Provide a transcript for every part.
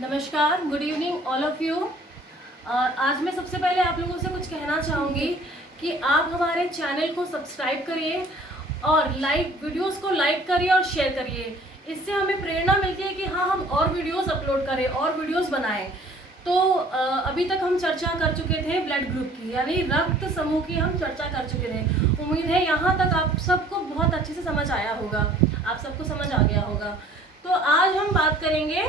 नमस्कार, good evening all of you. आज मैं सबसे पहले आप लोगों से कुछ कहना चाहूँगी कि आप हमारे चैनल को सब्सक्राइब करिए और वीडियोस को लाइक करिए और शेयर करिए। इससे हमें प्रेरणा मिलती है कि हाँ, हम और वीडियोस अपलोड करें और वीडियोस बनाएं। तो अभी तक हम चर्चा कर चुके थे ब्लड ग्रुप की, यानी रक्त समूह की हम चर्चा कर चुके थे। उम्मीद है यहाँ तक आप सबको बहुत अच्छे से समझ आया होगा, आप सबको समझ आ गया होगा। तो आज हम बात करेंगे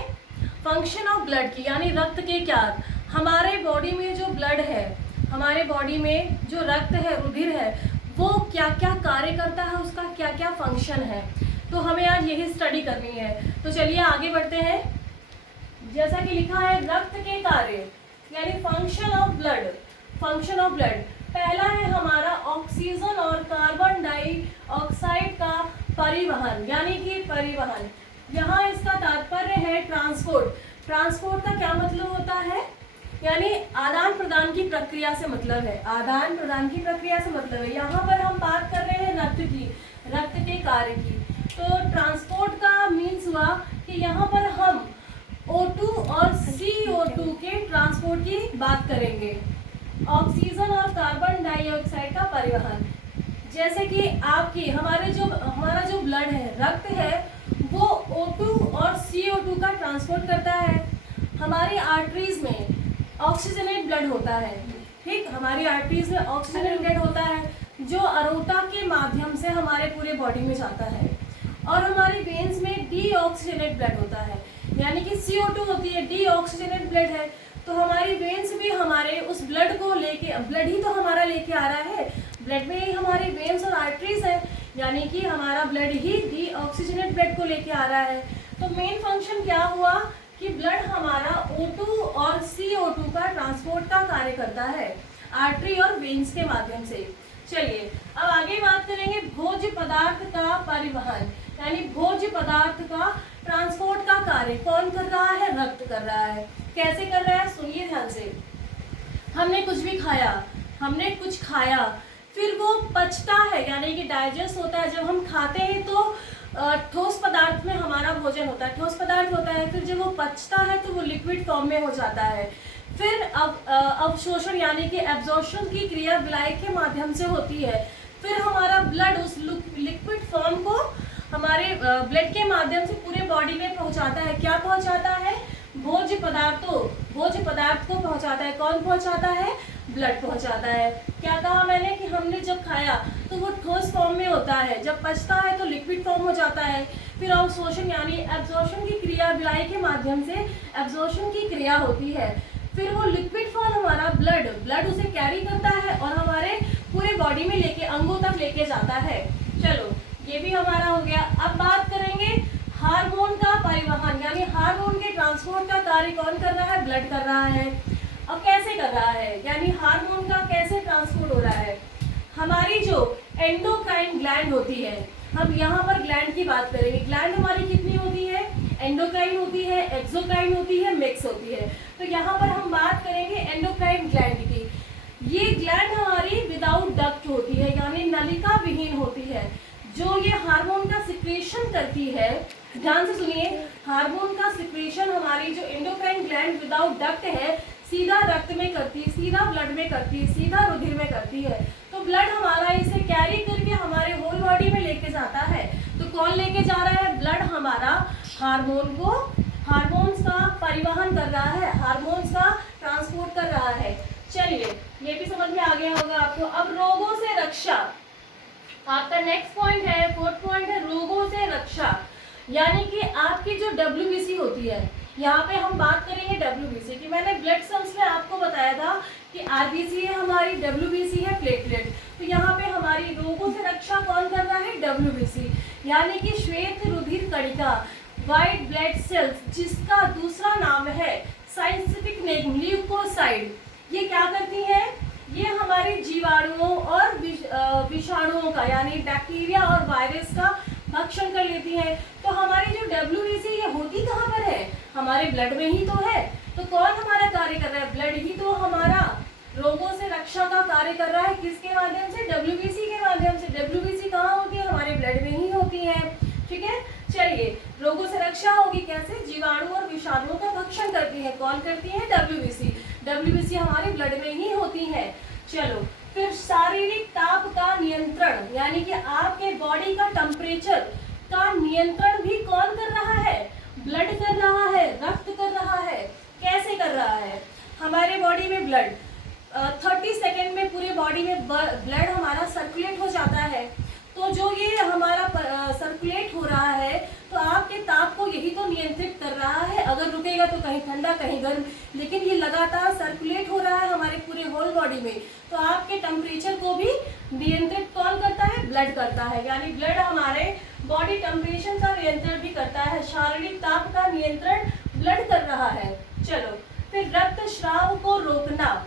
फंक्शन ऑफ ब्लड की, यानी रक्त के क्या। हमारे बॉडी में जो ब्लड है, हमारे बॉडी में जो रक्त है, रुधिर है, वो क्या क्या कार्य करता है, उसका क्या क्या फंक्शन है। तो हमें आज यही स्टडी करनी है। तो चलिए आगे बढ़ते हैं। जैसा कि लिखा है रक्त के कार्य, यानी function of blood. Function of blood पहला है हमारा ऑक्सीजन और कार्बन डाइऑक्साइड का परिवहन, यानी कि परिवहन। यहाँ इसका तात्पर्य है ट्रांसपोर्ट। ट्रांसपोर्ट का क्या मतलब होता है, यानी आदान प्रदान की प्रक्रिया से मतलब है, आदान प्रदान की प्रक्रिया से मतलब है। यहाँ पर हम बात कर रहे हैं रक्त की, रक्त के कार्य की। तो ट्रांसपोर्ट का मीन्स हुआ कि यहाँ पर हम O2 और CO2 के ट्रांसपोर्ट की बात करेंगे। ऑक्सीजन और कार्बन डाइऑक्साइड का परिवहन, जैसे कि हमारा जो ब्लड है, रक्त है, वो O2 और CO2 का ट्रांसपोर्ट करता है। हमारी आर्टरीज में ऑक्सीजनेट ब्लड होता है, ठीक, हमारी आर्टरीज में ऑक्सीजनेट ब्लड होता है जो अरोटा के माध्यम से हमारे पूरे बॉडी में जाता है। और हमारी वेन्स में डीऑक्सीजनेट ब्लड होता है, यानी कि CO2 होती है, डीऑक्सीजनेट ब्लड है। तो हमारी वेन्स भी हमारे उस ब्लड को लेके, ब्लड ही तो हमारा लेके आ रहा है, ब्लड में ही हमारी वेन्स और आर्टरीज है, यानी कि हमारा ब्लड ही डीऑक्सीजनेट ब्लड को लेके आ रहा है। तो मेन फंक्शन क्या हुआ कि ब्लड हमारा O2 और CO2 का ट्रांसपोर्ट का कार्य करता है आर्टरी और वेन्स के माध्यम से। चलिए अब आगे बात करेंगे भोज्य पदार्थ का परिवहन, यानी भोज्य पदार्थ का ट्रांसपोर्ट का कार्य कौन कर रहा है, रक्त कर रहा है। कैसे कर रहा है, सुनिए ध्यान से। हमने कुछ खाया, फिर वो पचता है, यानी कि डाइजेस्ट होता है। जब हम खाते हैं तो ठोस पदार्थ में हमारा भोजन होता है, ठोस पदार्थ होता है। फिर जब वो पचता है तो वो लिक्विड फॉर्म में हो जाता है। फिर अवशोषण यानी कि एब्जॉर्प्शन की क्रिया विलायक के माध्यम से होती है। फिर हमारा ब्लड उस लिक्विड फॉर्म को हमारे ब्लड के माध्यम से पूरे बॉडी में पहुंचाता है। क्या पहुंचाता है, भोज्य पदार्थ को पहुंचाता है। कौन पहुंचाता है, ब्लड पहुंचाता है। क्या कहा मैंने कि हमने जब खाया तो वो ठोस फॉर्म में होता है, जब पचता है तो लिक्विड फॉर्म हो जाता है। फिर अवशोषण यानी एब्जॉर्प्शन की क्रिया विलायक के माध्यम से एब्जॉर्प्शन की क्रिया होती है। फिर वो लिक्विड फॉर्म हमारा ब्लड उसे कैरी करता है और हमारे पूरे बॉडी में लेके, अंगों तक लेके जाता है। चलो ये भी हमारा हो गया। अब बात करेंगे हार्मोन का परिवहन, यानी हार्मोन के ट्रांसपोर्ट का कार्य कौन कर रहा है, ब्लड कर रहा है। अब कैसे कर रहा है, यानी हार्मोन का कैसे ट्रांसपोर्ट हो रहा है। हमारी जो एंडोक्राइन ग्लैंड होती है, हम यहाँ पर ग्लैंड की बात करेंगे। ग्लैंड हमारी कितनी होती है, एंडोक्राइन होती है, एक्सोक्राइन होती है, मिक्स होती है। तो यहाँ पर हम बात करेंगे एंडोक्राइन ग्लैंड की। ये ग्लैंड हमारी विदाउट डक्ट होती है, यानी नलिका विहीन होती है, जो ये हार्मोन का सिक्रेशन करती है। ध्यान से सुनिए, हार्मोन का सिक्रेशन हमारी जो एंडोक्राइन ग्लैंड विदाउट डक्ट है सीधा रक्त में करती है, सीधा ब्लड में करती है, सीधा रुधिर में करती है। तो ब्लड हमारा इसे कैरी करके हमारे होल बॉडी में लेके जाता है। तो कौन लेके जा रहा है, ब्लड हमारा हार्मोन्स का परिवहन कर रहा है, हार्मोन्स का ट्रांसपोर्ट कर रहा है। चलिए ये भी समझ में आ गया होगा आपको। अब रोगों से रक्षा, आपका नेक्स्ट पॉइंट है, फोर्थ पॉइंट है रोगों से रक्षा, यानी कि आपकी जो WBC होती है। यहाँ पे हम बात करेंगे WBC की। मैंने ब्लड सेल्स में आपको बताया था कि RBC है हमारी, WBC है प्लेटलेट। तो यहाँ पे हमारी रोगों से रक्षा कौन कर रहा है, WBC, यानी कि श्वेत रुधिर कणिका, व्हाइट ब्लड सेल्स, जिसका दूसरा नाम है साइंटिफिक नेम ल्यूकोसाइड। ये क्या करती है, ये हमारे जीवाणुओं और विषाणुओं का, यानी बैक्टीरिया और वायरस का भक्षण कर लेती है। तो हमारी जो WBC ये होती कहाँ पर है, हमारे ब्लड में ही तो है। तो कौन हमारा कार्य कर रहा है, ब्लड ही तो हमारा रोगों से रक्षा का कार्य कर रहा है। किसके माध्यम से, WBC के माध्यम से। WBC कहाँ होती है, हमारे ब्लड में ही होती है, ठीक है। चलिए, रोगों से रक्षा होगी कैसे? जीवाणु और विषाणुओं का भक्षण करती है। कौन करती है? WBC। WBC हमारे ब्लड में ही होती है। चलो, फिर शारीरिक ताप का नियंत्रण, यानी कि आपके बॉडी का टेम्परेचर का नियंत्रण भी कौन कर रहा है? ब्लड कर रहा है, रक्त कर रहा है। कैसे कर रहा है? हमारे बॉडी में ब्लड 30 सेकेंड में पूरे बॉडी में ब्लड हमारा सर्कुलेट हो जाता है। तो जो ये हमारा सर्कुलेट हो रहा है, तो आपके ताप को यही तो नियंत्रित कर रहा है। अगर रुकेगा तो कहीं ठंडा कहीं गर्म, लेकिन ये लगातार सर्कुलेट हो रहा है हमारे पूरे होल बॉडी में, तो आपके टेम्परेचर को भी नियंत्रित कौन करता है? ब्लड करता है। यानी ब्लड हमारे बॉडी टेम्परेचर का नियंत्रण भी करता है। शारीरिक ताप का नियंत्रण ब्लड कर रहा है। चलो, फिर रक्त स्राव को रोकना,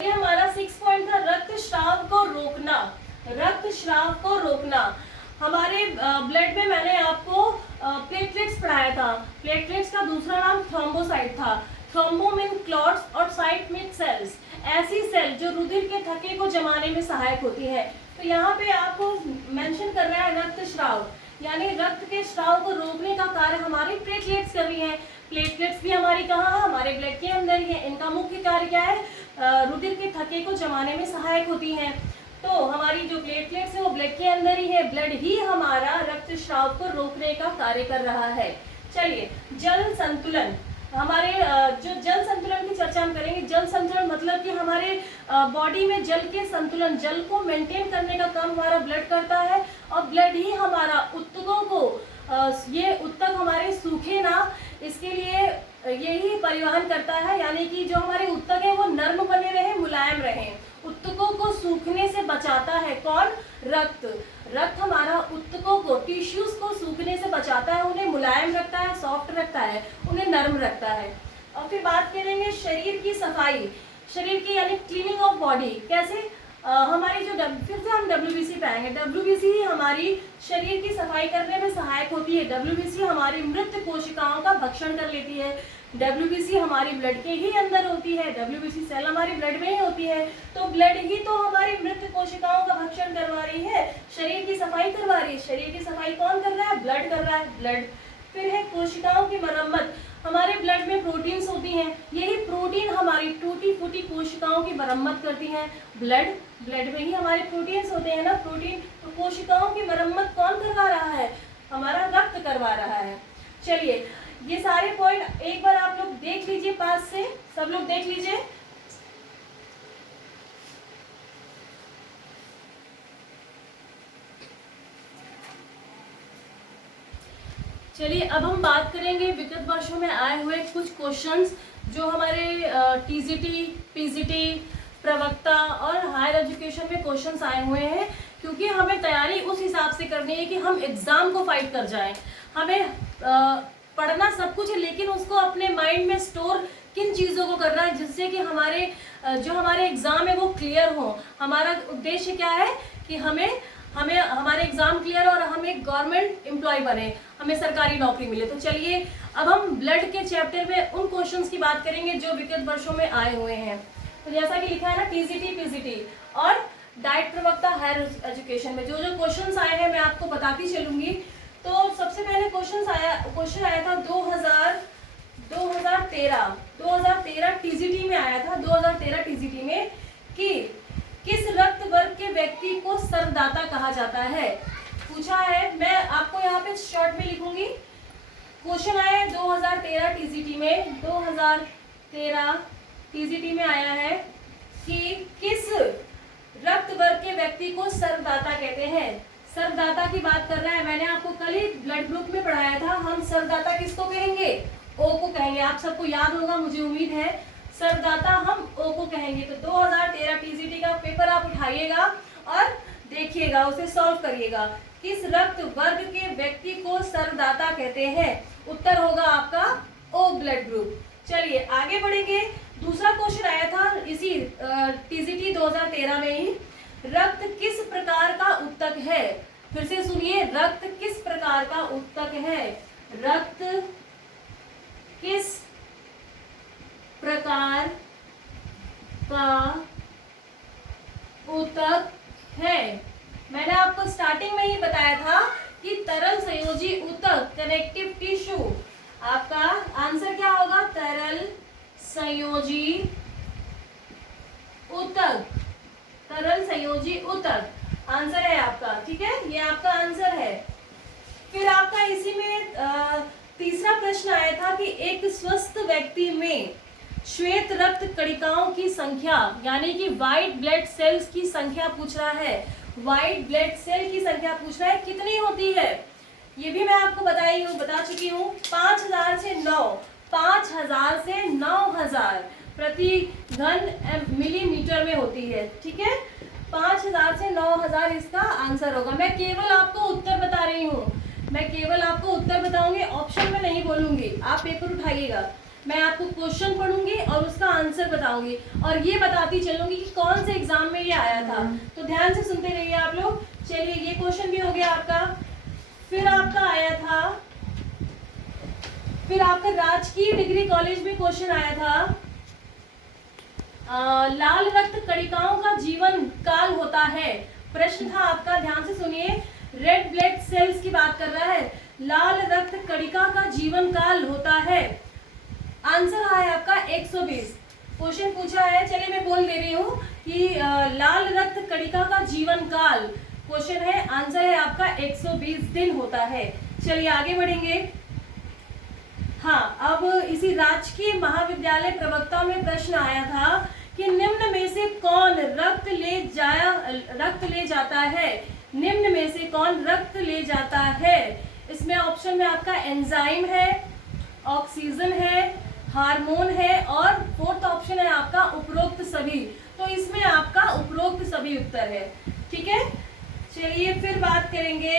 ये हमारा 6 पॉइंट था, रक्त स्राव को रोकना। रक्त स्राव को रोकना, हमारे ब्लड में मैंने आपको प्लेटलेट्स पढ़ाया था। प्लेटलेट्स का दूसरा नाम थ्रोम्बोसाइट था। थ्रोम्बो मीन क्लॉट्स और साइट मीन सेल्स, ऐसी सेल जो रुधिर के थक्के को जमाने में सहायक होती है। तो यहाँ पे आपको मेंशन कर रहा है रक्त स्राव, यानी रक्त के स्राव को रोकने का कार्य हमारी प्लेटलेट्स कर रही है। प्लेटलेट्स भी हमारी कहाँ है? हमारे ब्लड के अंदर ही है। इनका मुख्य कार्य क्या है? रुधिर के थक्के को जमाने में सहायक होती हैं। तो हमारी जो प्लेटलेट्स है वो ब्लड के अंदर ही है। ब्लड ही हमारा रक्त स्राव को रोकने का कार्य कर रहा है। चलिए, जल संतुलन, हमारे जो जल संतुलन की चर्चा हम करेंगे। जल संतुलन मतलब कि हमारे बॉडी में जल के संतुलन, जल को मेंटेन करने का काम हमारा ब्लड करता है। और ब्लड ही हमारा ऊतकों को, ये ऊतक हमारे सूखे ना, इसके लिए यही परिवहन करता है। यानी कि जो हमारे ऊतक है वो नर्म बने रहे, मुलायम रहे। ऊतकों को सूखने से बचाता है कौन? रक्त। रक्त हमारा ऊतकों को, टिश्यूज को सूखने से बचाता है, उन्हें मुलायम रखता है, सॉफ्ट रखता है, उन्हें नर्म रखता है। और फिर बात करेंगे शरीर की सफाई, शरीर की यानी क्लीनिंग ऑफ बॉडी। कैसे? हमारी जो फिर से हम WBC पे आएंगे। WBC ही हमारी शरीर की सफाई करने में सहायक होती है। WBC हमारी मृत कोशिकाओं का भक्षण कर लेती है। WBC हमारी ब्लड के ही अंदर होती है। WBC सेल हमारी ब्लड में ही होती है। तो ब्लड ही तो हमारी मृत कोशिकाओं का भक्षण करवा रही है, शरीर की सफाई करवा रही है। शरीर की सफाई कौन कर रहा है? ब्लड कर रहा है। ब्लड। फिर है कोशिकाओं की मरम्मत, हमारे ब्लड में प्रोटीन्स होती हैं, यही प्रोटीन हमारी टूटी फूटी कोशिकाओं की मरम्मत करती हैं। ब्लड में ही हमारे प्रोटीन्स होते हैं ना, प्रोटीन। तो कोशिकाओं की मरम्मत कौन करवा रहा है? हमारा रक्त करवा रहा है। चलिए, ये सारे पॉइंट एक बार आप लोग देख लीजिए, पास से सब लोग देख लीजिए। चलिए, अब हम बात करेंगे विगत वर्षों में आए हुए कुछ क्वेश्चंस जो हमारे TGT, PGT, प्रवक्ता और हायर एजुकेशन में क्वेश्चंस आए हुए हैं। क्योंकि हमें तैयारी उस हिसाब से करनी है कि हम एग्जाम को फाइट कर जाएं। हमें पढ़ना सब कुछ है, लेकिन उसको अपने माइंड में स्टोर किन चीज़ों को करना है जिससे कि हमारे जो हमारे एग्जाम है वो क्लियर हो। हमारा उद्देश्य क्या है कि हमें हमारे एग्जाम क्लियर और हम एक गवर्नमेंट एम्प्लॉय बने, हमें सरकारी नौकरी मिले। तो चलिए, अब हम ब्लड के चैप्टर में उन क्वेश्चंस की बात करेंगे जो विगत वर्षों में आए हुए हैं। तो जैसा कि लिखा है ना, TGT, PGT और डाइट प्रवक्ता हायर एजुकेशन में जो जो क्वेश्चंस आए हैं मैं आपको बताती चलूंगी। तो सबसे पहले क्वेश्चन आया था 2013 TGT में आया था। 2013 TGT में कि किस रक्त वर्ग के व्यक्ति को सरदाता कहा जाता है, पूछा है। मैं आपको यहाँ पे शॉर्ट में लिखूंगी। क्वेश्चन आया है 2013 TGT में, 2013 TGT में आया है कि किस रक्त वर्ग के व्यक्ति को सरदाता कहते हैं। सरदाता की बात कर रहा है। मैंने आपको कल ही ब्लड ग्रुप में पढ़ाया था। हम सरदाता किसको कहेंगे? O को कहेंगे। आप सबको याद होगा, मुझे उम्मीद है। सरदाता हम O को कहेंगे। तो 2013 TGT का पेपर आप उठाइएगा और देखिएगा, उसे सॉल्व करिएगा। किस रक्त वर्ग के व्यक्ति को सरदाता कहते हैं? उत्तर होगा आपका O ब्लड ग्रुप। चलिए आगे बढ़ेंगे। दूसरा क्वेश्चन आया था इसी TGT 2013 में ही, रक्त किस प्रकार का ऊतक है? फिर से सुनिए, रक्त किस प्रकार का ऊतक है? रक्त किस प्रकार का ऊतक है? मैंने आपको स्टार्टिंग में ही बताया था कि तरल संयोजी ऊतक कनेक्टिव टिश्यू, आपका आंसर क्या होगा? तरल संयोजी ऊतक, तरल संयोजी ऊतक आंसर है आपका। ठीक है, ये आपका आंसर है। फिर आपका इसी में तीसरा प्रश्न आया था कि एक स्वस्थ व्यक्ति में श्वेत रक्त कणिकाओं की संख्या, यानी कि व्हाइट ब्लड सेल्स की संख्या पूछ रहा है। व्हाइट ब्लड सेल की संख्या पूछ रहा है, कितनी होती है? ये भी मैं आपको बता चुकी हूँ। 5000 से 9000 प्रति घन मिलीमीटर में होती है। ठीक है, 5000 से 9000 इसका आंसर होगा। मैं केवल आपको उत्तर बता रही हूँ, मैं केवल आपको उत्तर बताऊंगी, ऑप्शन में नहीं बोलूंगी। आप पेपर उठाइएगा, मैं आपको क्वेश्चन पढ़ूंगी और उसका आंसर बताऊंगी और ये बताती चलूंगी कि कौन से एग्जाम में ये आया था। तो ध्यान से सुनते रहिए आप लोग। चलिए, ये क्वेश्चन भी हो गया आपका। फिर आपका आया था, फिर आपका राजकीय डिग्री कॉलेज में क्वेश्चन आया था, लाल रक्त कणिकाओं का जीवन काल होता है। प्रश्न था आपका, ध्यान से सुनिए, रेड ब्लड सेल्स की बात कर रहा है। लाल रक्त कणिका का जीवन काल होता है, आंसर है आपका 120। क्वेश्चन पूछा है, चलिए मैं बोल दे रही हूँ कि लाल रक्त कणिका का जीवन काल, क्वेश्चन है, आंसर है आपका 120 दिन होता है। चलिए आगे बढ़ेंगे। हाँ, अब इसी राजकीय महाविद्यालय प्रवक्ता में प्रश्न आया था कि निम्न में से कौन रक्त ले जाता है? निम्न में से कौन रक्त ले जाता है? इसमें ऑप्शन में आपका एंजाइम है, ऑक्सीजन है, हार्मोन है और फोर्थ ऑप्शन है आपका उपरोक्त सभी। तो इसमें आपका उपरोक्त सभी उत्तर है। ठीक है, चलिए फिर बात करेंगे।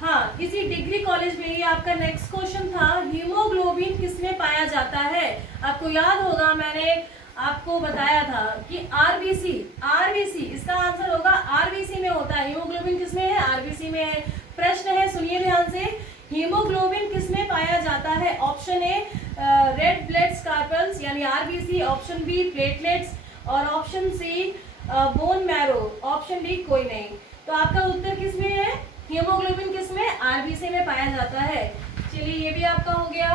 हाँ, इसी डिग्री कॉलेज में ही आपका नेक्स्ट क्वेश्चन था, हीमोग्लोबिन किसमें पाया जाता है? आपको याद होगा, मैंने आपको बताया था कि आरबीसी इसका आंसर होगा, आरबीसी में होता है। हीमोग्लोबिन किसमें है? आरबीसी में है। प्रश्न है, सुनिए ध्यान से, हीमोग्लोबिन किसमें पाया जाता है? Option A red blood corpuscles यानी आरबीसी, ऑप्शन बी प्लेटलेट्स और option C bone marrow, option D कोई नहीं। तो आपका उत्तर किसमें है? हीमोग्लोबिन किसमें? आरबीसी में पाया जाता है। चलिए, ये भी आपका हो गया।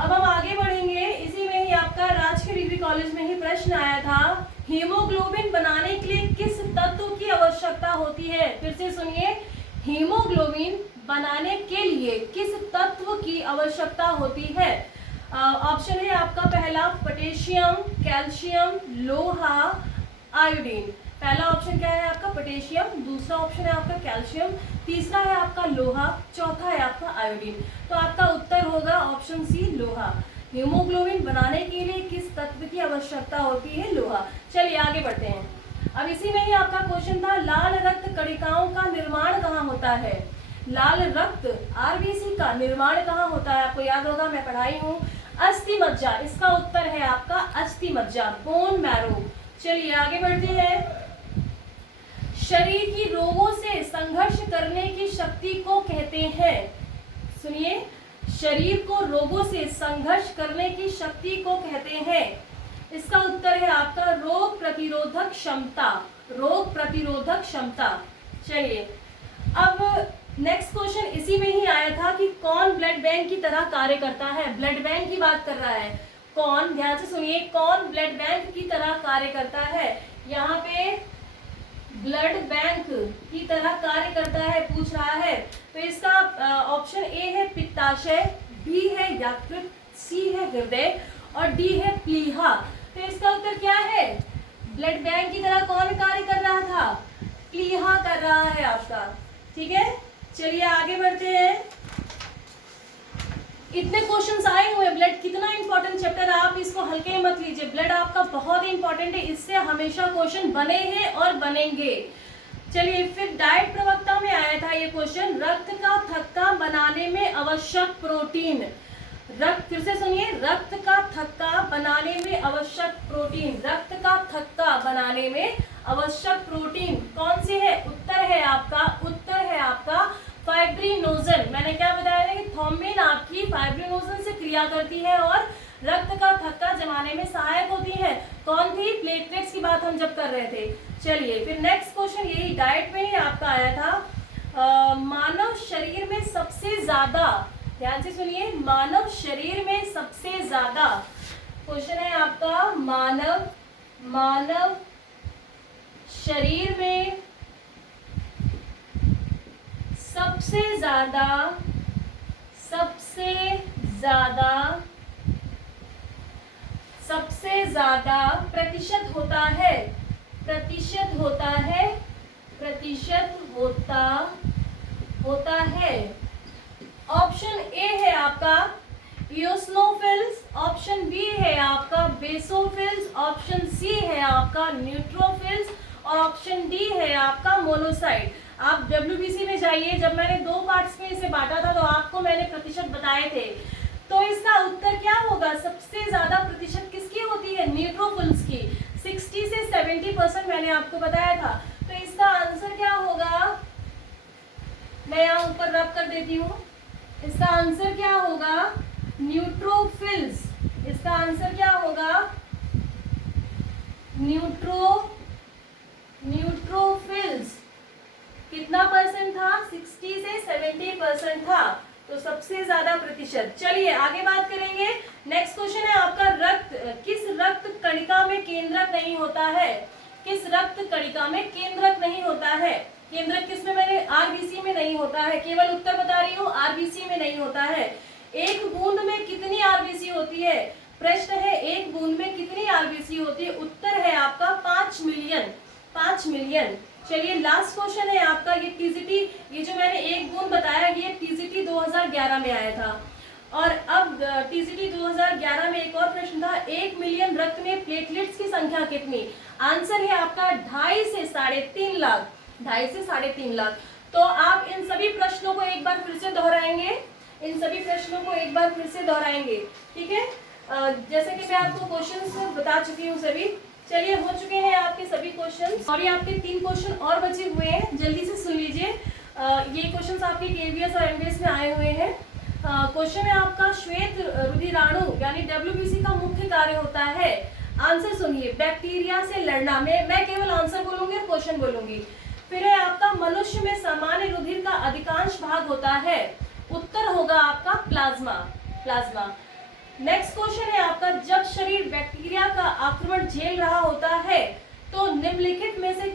अब हम आगे बढ़ेंगे। इसी में ही आपका राजकीय डिग्री कॉलेज में ही प्रश्न आया था, हीमोग्लोबिन बनाने के लिए किस तत्व की आवश्यकता होती है? फिर से सुनिए, हीमोग्लोबिन बनाने के लिए किस तत्व की आवश्यकता होती है? ऑप्शन है आपका पहला पोटेशियम, कैल्शियम, लोहा, आयोडीन। पहला ऑप्शन क्या है आपका? पोटेशियम, दूसरा ऑप्शन है आपका कैल्शियम, तीसरा है आपका लोहा, चौथा है आपका आयोडीन। तो आपका उत्तर होगा ऑप्शन सी, लोहा। हीमोग्लोबिन बनाने के लिए किस तत्व की आवश्यकता होती है? लोहा। चलिए आगे बढ़ते हैं। अब इसी में ही आपका क्वेश्चन था, लाल रक्त कणिकाओं का निर्माण कहाँ होता है? लाल रक्त आरबीसी का निर्माण कहाँ होता है? आपको याद होगा, मैं पढ़ाई हूँ, अस्थि मज्जा। इसका उत्तर है आपका अस्थि मज्जा, बोन मैरो। चलिए आगे बढ़ते हैं। शरीर की रोगों से संघर्ष करने की शक्ति को कहते हैं, सुनिए, शरीर को रोगों से संघर्ष करने की शक्ति को कहते हैं। इसका उत्तर है आपका रोग प्रतिरोधक क्षमता, रोग प्रतिरोधक क्षमता। चलिए, अब नेक्स्ट क्वेश्चन इसी में ही आया था कि कौन ब्लड बैंक की तरह कार्य करता है? ब्लड बैंक की बात कर रहा है, कौन, ध्यान से सुनिए, कौन ब्लड बैंक की तरह कार्य करता है? यहाँ पे ब्लड बैंक की तरह कार्य करता है पूछ रहा है। तो इसका ऑप्शन ए है पित्ताशय, बी है यकृत, सी है हृदय और डी है प्लीहा। तो इसका उत्तर क्या है? ब्लड बैंक की तरह कौन कार्य कर रहा था? प्लीहा कर रहा है आपका। ठीक है, चलिए आगे बढ़ते हैं। इतने क्वेश्चंस आए हुए, ब्लड कितना इंपॉर्टेंट चैप्टर, आप इसको हल्के में मत लीजिए। ब्लड आपका बहुत ही इंपॉर्टेंट है, इससे हमेशा क्वेश्चन बने हैं और बनेंगे। चलिए, फिर डाइट प्रवक्ता में आया था ये क्वेश्चन, रक्त का थक्का बनाने में आवश्यक प्रोटीन। रक्त, फिर से सुनिए, रक्त का थक्का बनाने में आवश्यक प्रोटीन, रक्त का थक्का बनाने में आवश्यक प्रोटीन कौन सी है? उत्तर है आपका फाइब्रिनोजन। मैंने क्या बताया था कि थ्रोम्बिन आपकी फाइब्रिनोजन से क्रिया करती है और रक्त का थक्का जमाने में सहायक होती है। कौन थी? प्लेटलेट्स की बात हम जब कर रहे थे। चलिए, फिर नेक्स्ट क्वेश्चन यही डाइट में ही आपका आया था, मानव शरीर में सबसे ज्यादा, ध्यान से सुनिए, मानव शरीर में सबसे ज्यादा, क्वेश्चन है आपका, मानव शरीर में सबसे ज्यादा प्रतिशत होता है। ऑप्शन ए है आपका इओसिनोफिल्स, ऑप्शन बी है आपका बेसोफिल्स, ऑप्शन सी है आपका न्यूट्रोफिल्स और ऑप्शन डी है आपका मोनोसाइट। आप WBC में जाइए, जब मैंने 2 पार्ट्स में इसे बांटा था तो आपको मैंने प्रतिशत बताए थे। तो इसका उत्तर क्या होगा, सबसे ज्यादा प्रतिशत किसकी होती है, न्यूट्रोफिल्स की। 60 से 70% मैंने आपको बताया था। तो इसका आंसर क्या होगा, मैं यहाँ ऊपर रब कर देती हूँ। इसका आंसर क्या होगा, न्यूट्रोफिल्स। इसका आंसर क्या होगा, न्यूट्रोफिल्स। कितना परसेंट था, 60 से 70% था, तो सबसे ज्यादा प्रतिशत। चलिए आगे बात करेंगे। नेक्स्ट क्वेश्चन है आपका, किस रक्त कणिका में केंद्रक नहीं होता है, किस रक्त कणिका में केंद्रक नहीं होता है। केंद्रक किसमें, मैंने RBC में नहीं होता है, केवल उत्तर बता रही हूँ, RBC में नहीं होता है। एक बूंद में कितनी RBC होती है, प्रश्न है एक बूंद में कितनी RBC होती है, उत्तर है आपका 5 मिलियन। चलिए लास्ट क्वेश्चन है आपका, ये TGT, ये जो मैंने एक बूंद बताया, ये TGT 2011 में आया था। और अब TGT 2011 में एक और प्रश्न था, 1 मिलियन रक्त में प्लेटलेट्स की संख्या कितनी। आंसर है आपका 2.5 से 3.5 लाख, 2.5 से 3.5 लाख। तो आप इन सभी प्रश्नों को एक बार फिर से दोहराएंगे, ठीक है। जैसे कि मैं आपको क्वेश्चंस बता चुकी हूँ सभी। चलिए हो चुके हैं आपके सभी क्वेश्चंस, और ये आपके 3 क्वेश्चन और बचे हुए हैं, जल्दी से सुन लीजिए। ये क्वेश्चंस आपके KVS और MVS में आए हुए हैं। क्वेश्चन है आपका, श्वेत रुधिराणु यानी WBC का मुख्य कार्य होता है। आंसर सुनिए, बैक्टीरिया से लड़ना। मैं केवल आंसर बोलूंगी और क्वेश्चन बोलूंगी। फिर है आपका, मनुष्य में सामान्य रुधिर का अधिकांश भाग होता है। उत्तर होगा आपका प्लाज्मा। नेक्स्ट क्वेश्चन है आपका, जब शरीर बैक्टीरिया का आक्रमण झेल रहा होता है तो निम्नलिखित में से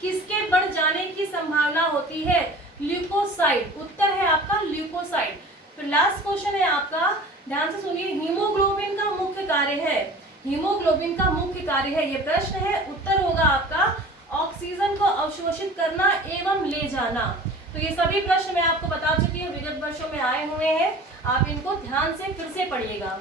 किसके बढ़ जाने की संभावना होती है, ल्यूकोसाइट। उत्तर है आपका ल्यूकोसाइट। फिर लास्ट क्वेश्चन है आपका, ध्यान से सुनिए, हीमोग्लोबिन का मुख्य कार्य है। ये प्रश्न है, उत्तर होगा आपका ऑक्सीजन को अवशोषित करना एवं ले जाना। तो ये सभी प्रश्न मैं आपको बता चुकी हूँ, विगत वर्षों में आए हुए हैं। आप इनको ध्यान से फिर से पढ़िएगा।